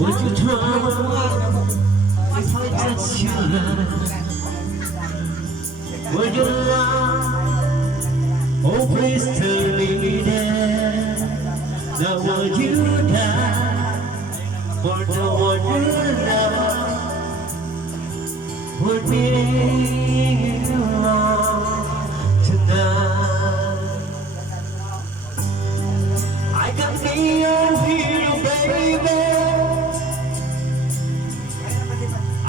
Would you try if I touch your love? Would you lie? Oh, please tell me that. Now would you die for the one you love? Would be alone tonight. I can be your hero, baby.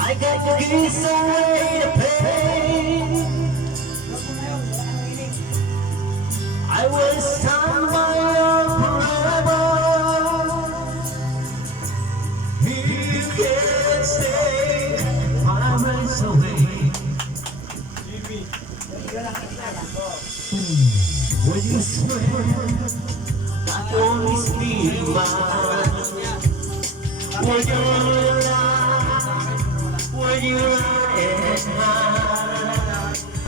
I got to kiss away the pain. I will stand by you forever. You can't take my breath away. Would you swear that always be mine? Would you lie? Would you lie?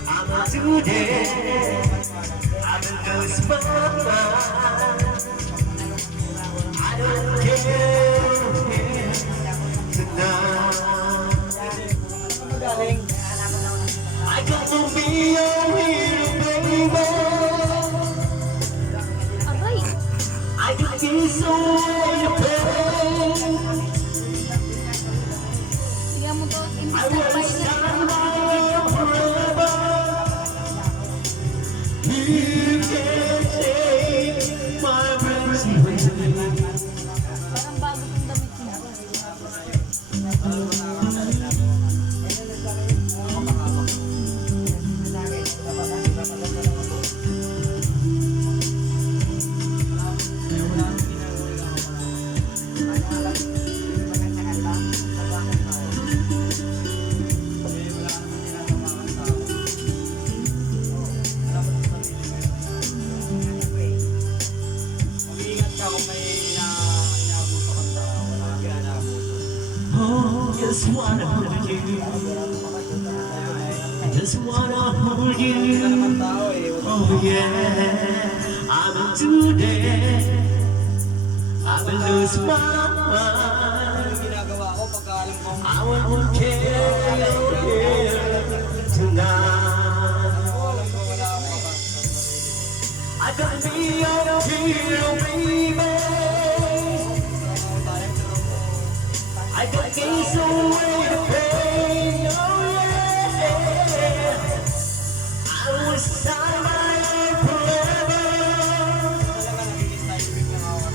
I'm not today. I will lose my mind. I don't care tonight. I got to be your hero, baby. I can kiss away your pain. I will stand by you forever. You can't take my breath away. Parang bago itong damit niya. Oh, just wanna hold you. Just wanna hold you. Oh yeah, I'm today. I will lose my mind. I won't care tonight. I can be your hero, baby. I can kiss away the pain, oh yeah. I will stand by you forever.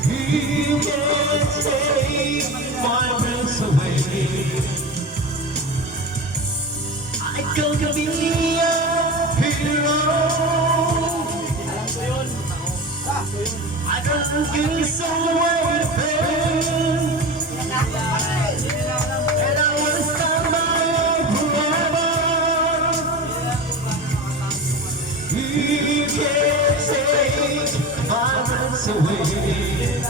You can't take my breath away. I can be your hero. I can kiss away the pain. And I will stand by you forever. You can't take my breath away.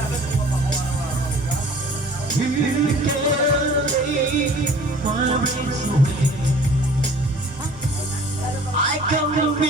You can't take my breath away. I can be